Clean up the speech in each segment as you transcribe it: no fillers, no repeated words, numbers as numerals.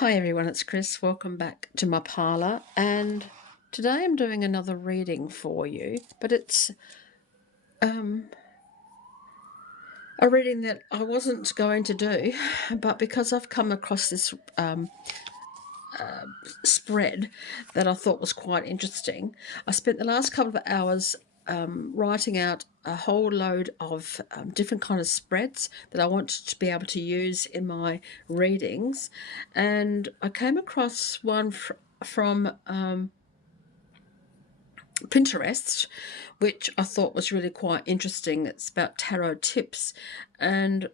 Hi everyone, it's Chris. Welcome back to my parlour, and today I'm doing another reading for you, but it's a reading that I wasn't going to do, but because I've come across this spread that I thought was quite interesting, I spent the last couple of hours writing out a whole load of different kind of spreads that I wanted to be able to use in my readings, and I came across one from Pinterest, which I thought was really quite interesting. It's about tarot tips, and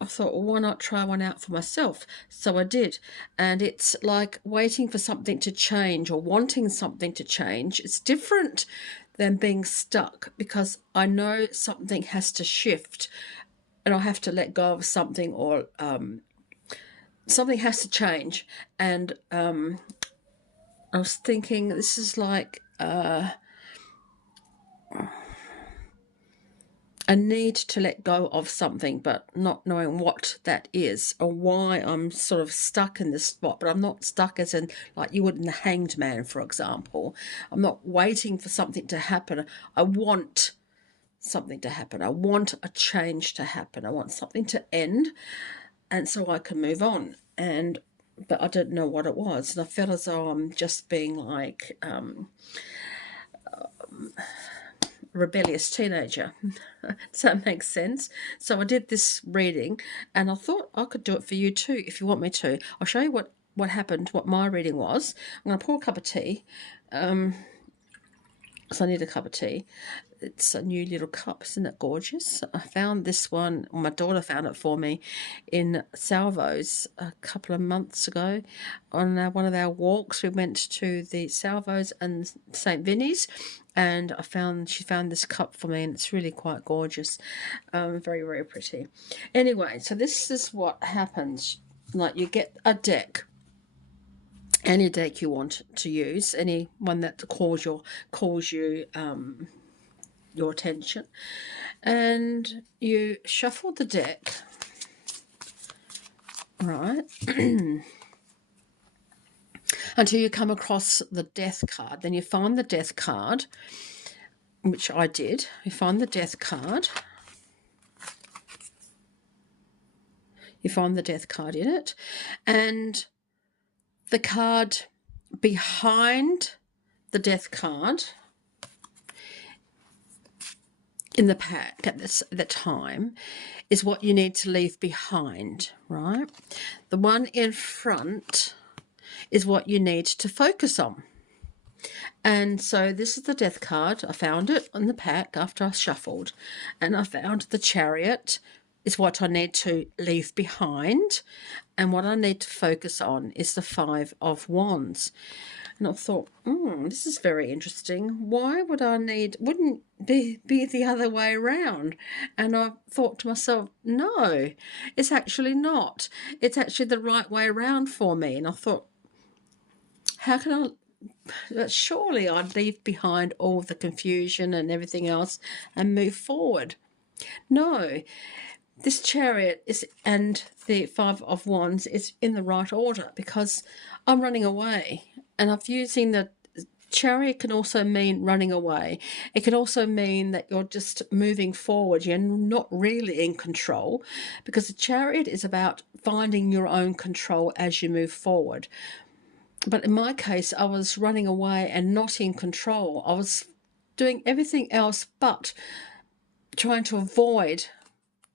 I thought, well, why not try one out for myself? So I did, and it's like waiting for something to change or wanting something to change. It's different than being stuck, because I know something has to shift and I have to let go of something, or something has to change. And I was thinking, this is like a need to let go of something, but not knowing what that is or why I'm sort of stuck in this spot. But I'm not stuck as in like you would in the Hanged Man, for example. I'm not waiting for something to happen. I want something to happen. I want a change to happen. I want something to end, and so I can move on. But I didn't know what it was, and I felt as though I'm just being like rebellious teenager. Does that make sense? So I did this reading, and I thought I could do it for you too if you want me to. I'll show you what happened, what my reading was. I'm going to pour a cup of tea. So I need a cup of tea. It's a new little cup, isn't it gorgeous? I found this one, my daughter found it for me in Salvos a couple of months ago. On one of our walks, we went to the Salvos and St. Vinny's, and she found this cup for me, and it's really quite gorgeous. Very, very pretty. Anyway, so this is what happens. Like, you get a deck, any deck you want to use, any one that calls you your attention, and you shuffle the deck, right, until you come across the Death card. Then you find the Death card, which I did. You find the Death card. You find the Death card in it, and the card behind the Death card in the pack at the time is what you need to leave behind, right? The one in front is what you need to focus on. And so this is the Death card. I found it in the pack after I shuffled, and I found the Chariot is what I need to leave behind, and what I need to focus on is the Five of Wands. And I thought, this is very interesting. Why would wouldn't be the other way around? And I thought to myself, no, it's actually not. It's actually the right way around for me. And I thought, how can surely I'd leave behind all the confusion and everything else and move forward. No, this Chariot and the Five of Wands is in the right order, because I'm running away, and I've using the Chariot can also mean running away. It can also mean that you're just moving forward. You're not really in control, because the Chariot is about finding your own control as you move forward. But in my case, I was running away and not in control. I was doing everything else but trying to avoid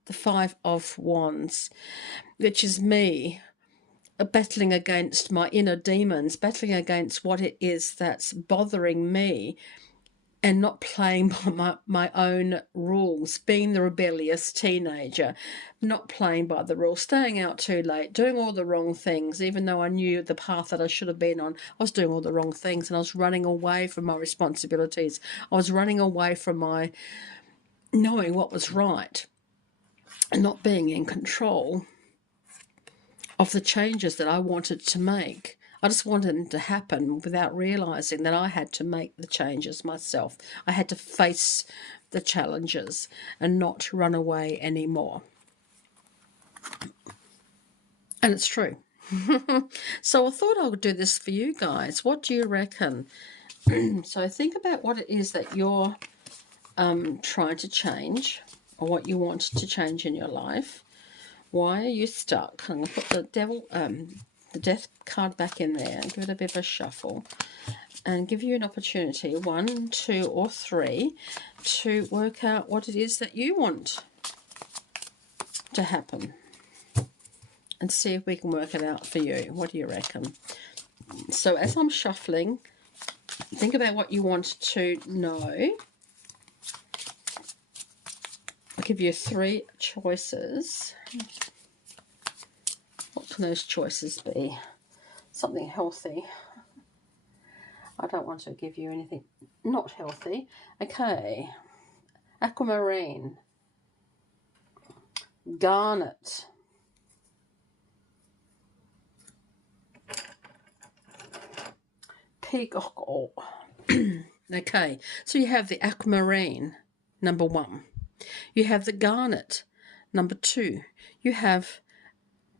the Five of Wands, which is me battling against my inner demons, battling against what it is that's bothering me, and not playing by my own rules, being the rebellious teenager, not playing by the rules, staying out too late, doing all the wrong things, even though I knew the path that I should have been on. I was doing all the wrong things, and I was running away from my responsibilities. I was running away from my knowing what was right and not being in control of the changes that I wanted to make. I just wanted them to happen without realising that I had to make the changes myself. I had to face the challenges and not run away anymore. And it's true. So I thought I would do this for you guys. What do you reckon? So think about what it is that you're trying to change, or what you want to change in your life. Why are you stuck? I'm going to put the death card back in there and give it a bit of a shuffle and give you an opportunity, 1, 2, or 3, to work out what it is that you want to happen and see if we can work it out for you. What do you reckon? So as I'm shuffling, think about what you want to know. I'll give you 3 choices. What can those choices be? Something healthy. I don't want to give you anything not healthy. Okay. Aquamarine. Garnet. Peacock ore. Okay, so you have the aquamarine, number 1. You have the garnet, number 2. You have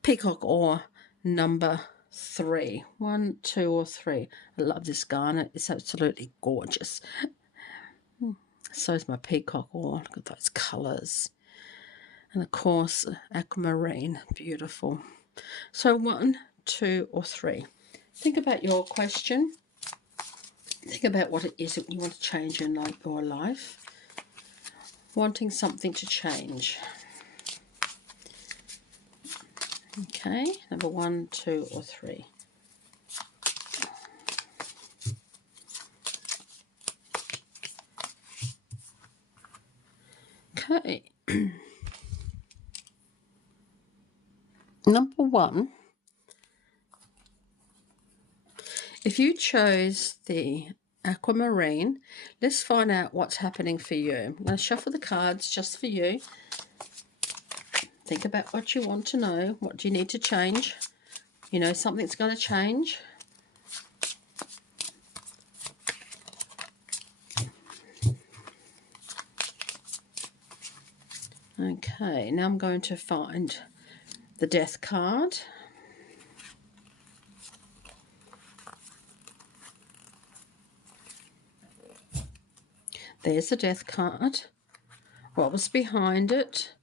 peacock ore, number 3. 1, 2, or 3. I love this garnet. It's absolutely gorgeous. So is my peacock ore. Look at those colours. And of course, aquamarine. Beautiful. So 1, 2, or 3. Think about your question. Think about what it is that you want to change in your life. Wanting something to change. Okay, number 1, 2, or 3. Okay. Number 1. If you chose the aquamarine, let's find out what's happening for you. I'm going to shuffle the cards just for you. Think about what you want to know. What do you need to change? You know something's going to change. Okay, now I'm going to find the death card. There's the death card. What was behind it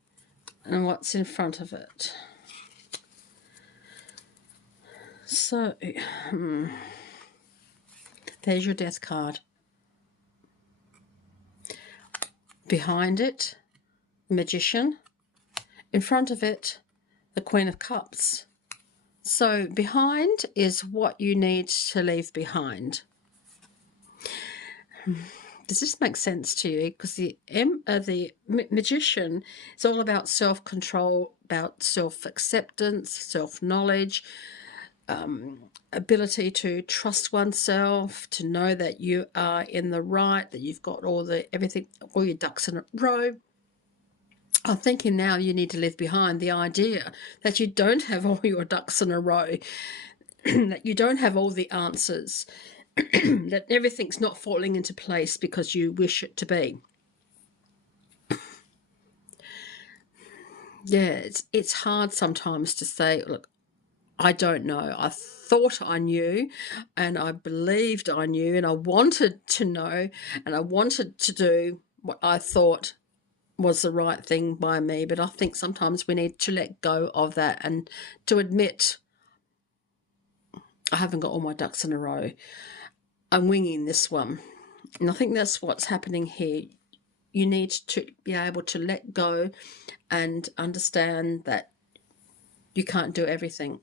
and what's in front of it. So, there's your death card. Behind it, the Magician. In front of it, the Queen of Cups. So behind is what you need to leave behind. Does this make sense to you? Because the Magician is all about self-control, about self-acceptance, self-knowledge, ability to trust oneself, to know that you are in the right, that you've got all your ducks in a row. I'm thinking now you need to leave behind the idea that you don't have all your ducks in a row, that you don't have all the answers, that everything's not falling into place because you wish it to be. Yeah, it's hard sometimes to say, look, I don't know. I thought I knew, and I believed I knew, and I wanted to know, and I wanted to do what I thought was the right thing by me. But I think sometimes we need to let go of that and to admit, I haven't got all my ducks in a row. I'm winging this one. And I think that's what's happening here. You need to be able to let go and understand that you can't do everything.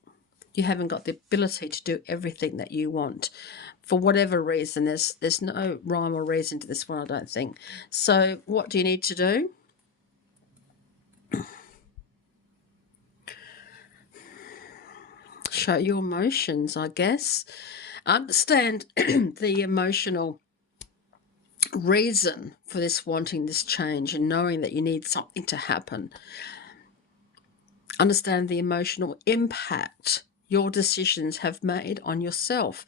You haven't got the ability to do everything that you want. For whatever reason, there's no rhyme or reason to this one, I don't think. So what do you need to do? Show your emotions, I guess. Understand the emotional reason for this wanting this change and knowing that you need something to happen. Understand the emotional impact your decisions have made on yourself.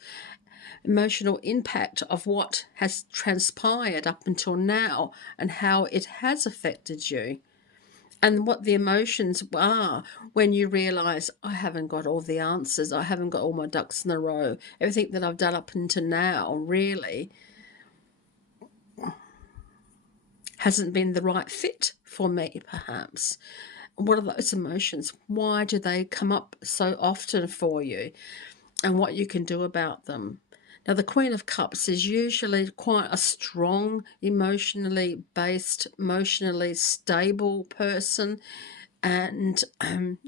Emotional impact of what has transpired up until now and how it has affected you. and what the emotions are when you realize, I haven't got all the answers, I haven't got all my ducks in a row, everything that I've done up until now really hasn't been the right fit for me, perhaps. What are those emotions? Why do they come up so often for you? And what you can do about them. Now, the Queen of Cups is usually quite a strong, emotionally based, emotionally stable person, and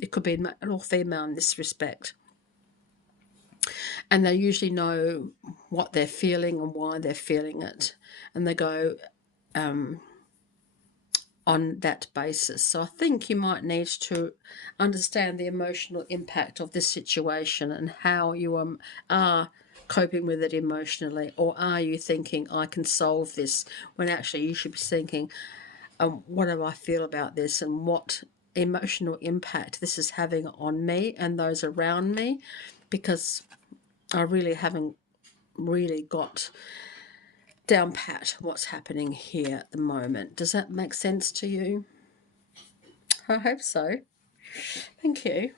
it could be male or female in this respect. And they usually know what they're feeling and why they're feeling it, and they go on that basis. So I think you might need to understand the emotional impact of this situation and how you are coping with it emotionally, or are you thinking, I can solve this, when actually you should be thinking, what do I feel about this, and what emotional impact this is having on me and those around me, because I really haven't really got down pat what's happening here at the moment. Does that make sense to you? I hope so. Thank you.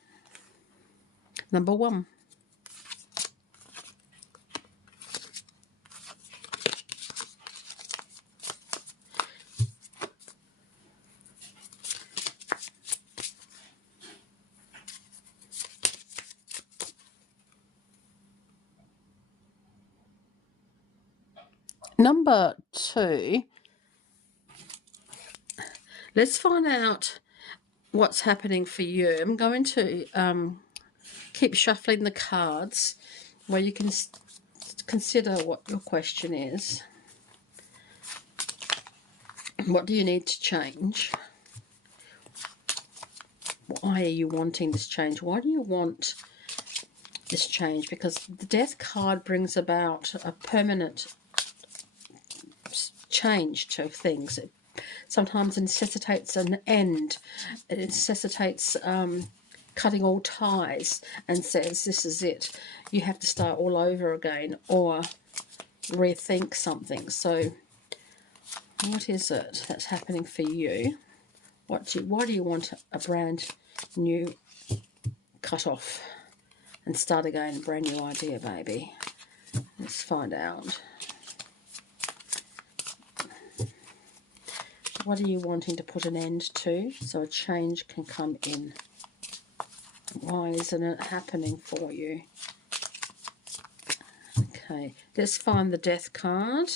Number 1. Number 2, let's find out what's happening for you. I'm going to keep shuffling the cards where you can consider what your question is. What do you need to change? Why are you wanting this change? Why do you want this change? Because the Death card brings about a permanent change to things. It sometimes necessitates an end. It necessitates cutting all ties and says, this is it. You have to start all over again or rethink something. So what is it that's happening for you? Why do you want a brand new cut off and start again, a brand new idea, baby? Let's find out. What are you wanting to put an end to so a change can come in? Why isn't it happening for you? Okay, let's find the Death card.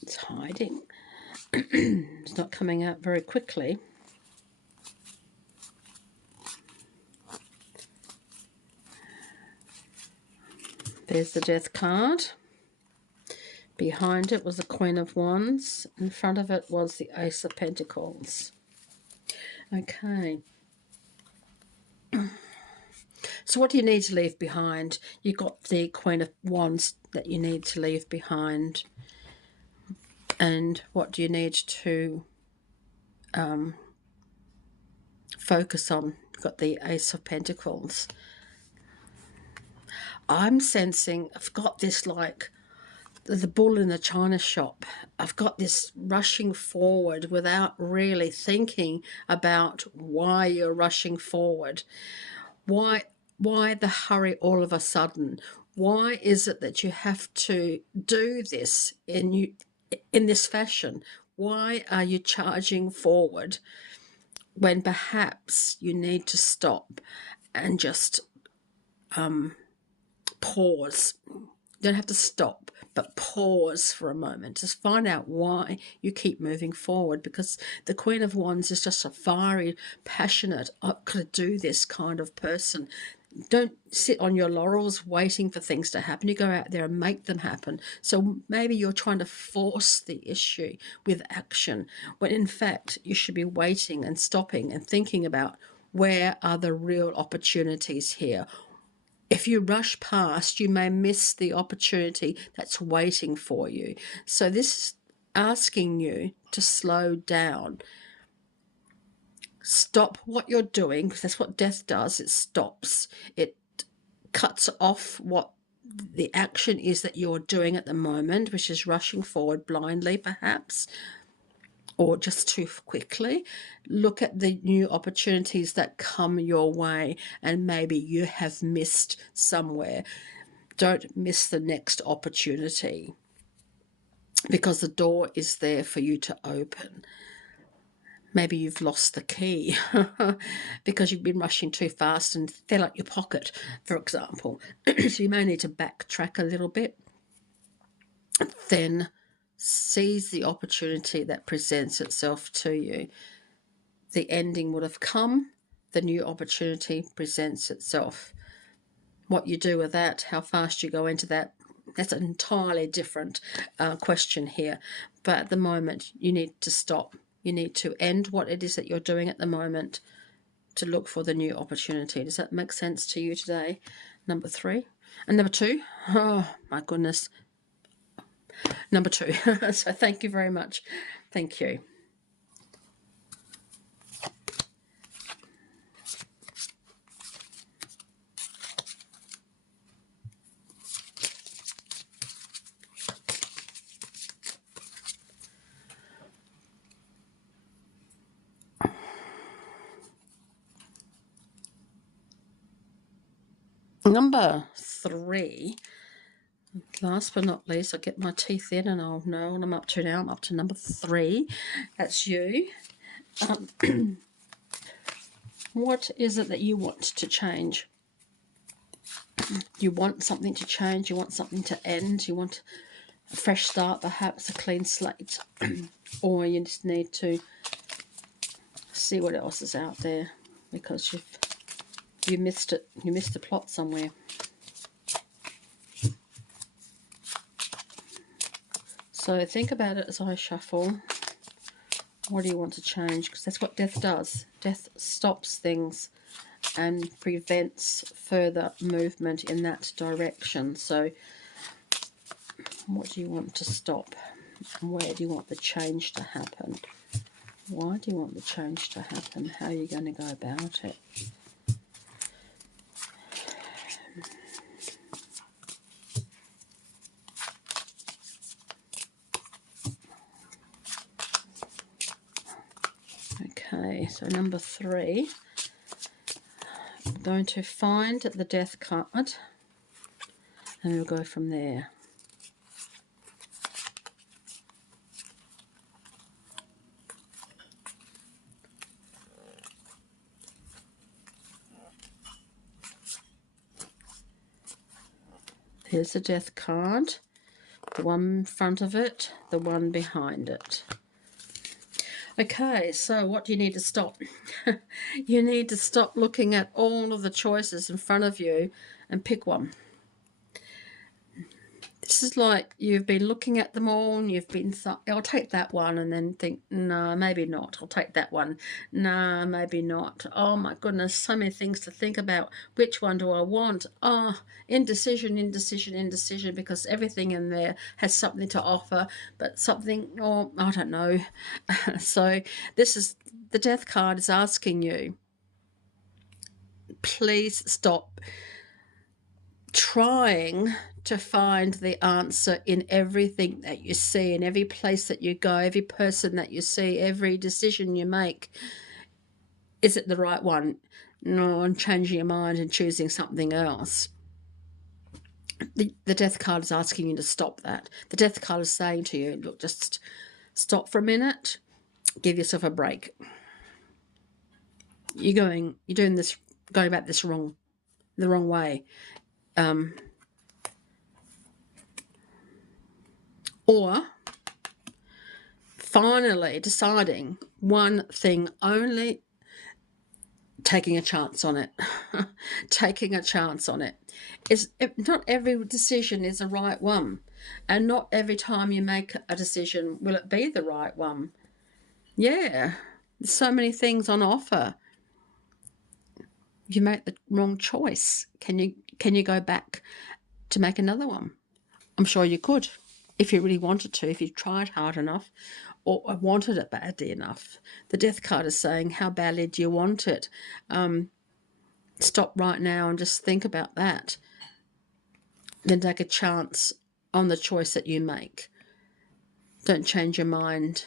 It's hiding. It's not coming out very quickly. There's the Death card. Behind it was the Queen of Wands. In front of it was the Ace of Pentacles. Okay. So what do you need to leave behind? You've got the Queen of Wands that you need to leave behind. And what do you need to focus on? You've got the Ace of Pentacles. I'm sensing, I've got this like the bull in the china shop. I've got this rushing forward without really thinking about why you're rushing forward. Why the hurry all of a sudden? Why is it that you have to do this in this fashion? Why are you charging forward when perhaps you need to stop and just pause? You don't have to stop, but pause for a moment. Just find out why you keep moving forward, because the Queen of Wands is just a fiery, passionate, I've got to do this kind of person. Don't sit on your laurels waiting for things to happen. You go out there and make them happen. So maybe you're trying to force the issue with action, when in fact you should be waiting and stopping and thinking about, where are the real opportunities here? if you rush past, you may miss the opportunity that's waiting for you. So this is asking you to slow down. Stop what you're doing, because that's what death does. It stops. It cuts off what the action is that you're doing at the moment, which is rushing forward blindly, perhaps, or just too quickly. Look at the new opportunities that come your way, and maybe you have missed somewhere. Don't miss the next opportunity, because the door is there for you to open. Maybe you've lost the key because you've been rushing too fast and fell out your pocket, for example. So you may need to backtrack a little bit. Then seize the opportunity that presents itself to you. The ending would have come. The new opportunity presents itself. What you do with that, how fast you go into that, that's an entirely different question here. But at the moment, you need to stop. You need to end what it is that you're doing at the moment to look for the new opportunity. Does that make sense to you today? Number 3. And number 2, oh my goodness. Number 2. So thank you very much. Thank you. Number 3, last but not least, I'll get my teeth in and I'll know what I'm up to now. I'm up to number 3. That's you. What is it that you want to change? You want something to change. You want something to end. You want a fresh start, perhaps a clean slate. Or you just need to see what else is out there, because you missed it. You missed the plot somewhere. So think about it as I shuffle. What do you want to change? Because that's what death does. Death stops things and prevents further movement in that direction. So what do you want to stop? Where do you want the change to happen? Why do you want the change to happen? How are you going to go about it? Okay, so number 3, I'm going to find the death card and we'll go from there. Here's the death card, the one in front of it, the one behind it. Okay, so what do you need to stop? You need to stop looking at all of the choices in front of you and pick one. This is like you've been looking at them all and you've been, I'll take that one, and then think, no, maybe not. I'll take that one. No, maybe not. Oh my goodness, so many things to think about. Which one do I want? Oh, indecision, indecision, indecision, because everything in there has something to offer, but something, oh, I don't know. So this is, the death card is asking you, please stop trying to find the answer in everything that you see, in every place that you go, every person that you see, every decision you make. Is it the right one? No, I'm changing your mind and choosing something else. The death card is asking you to stop that. The death card is saying to you, look, just stop for a minute, give yourself a break. You're doing this, going about this the wrong way. Or finally deciding one thing only, taking a chance on it. Taking a chance on it. Not every decision is the right one, and not every time you make a decision will it be the right one. Yeah, there's so many things on offer. You make the wrong choice, can you Can you go back to make another one? I'm sure you could, if you really wanted to, if you tried hard enough or wanted it badly enough. The Death card is saying, how badly do you want it? Stop right now and just think about that. Then take a chance on the choice that you make. Don't change your mind.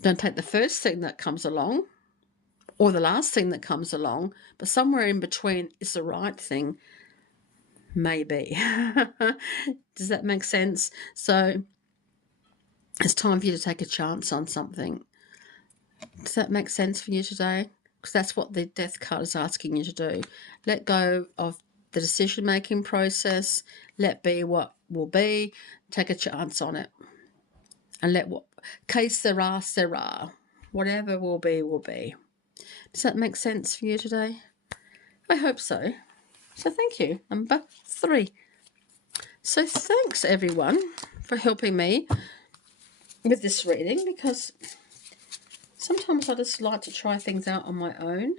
Don't take the first thing that comes along or the last thing that comes along, but somewhere in between is the right thing, maybe. Does that make sense? So it's time for you to take a chance on something. Does that make sense for you today? Because that's what the Death card is asking you to do. Let go of the decision-making process. Let be what will be. Take a chance on it. And let what que sera, sera. Whatever will be, will be. Does that make sense for you today? I hope so. So thank you. Number 3. So thanks, everyone, for helping me with this reading, because sometimes I just like to try things out on my own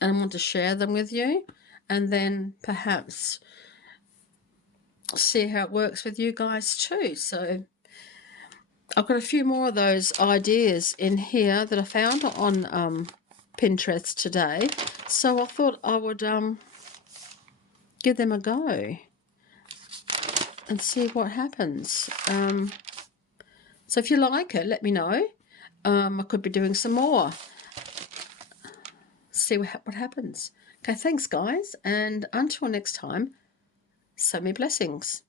and I want to share them with you and then perhaps see how it works with you guys too. So I've got a few more of those ideas in here that I found on Pinterest today. So I thought I would give them a go and see what happens. So if you like it, let me know. I could be doing some more. See what happens. Okay, thanks, guys. And until next time, so many blessings.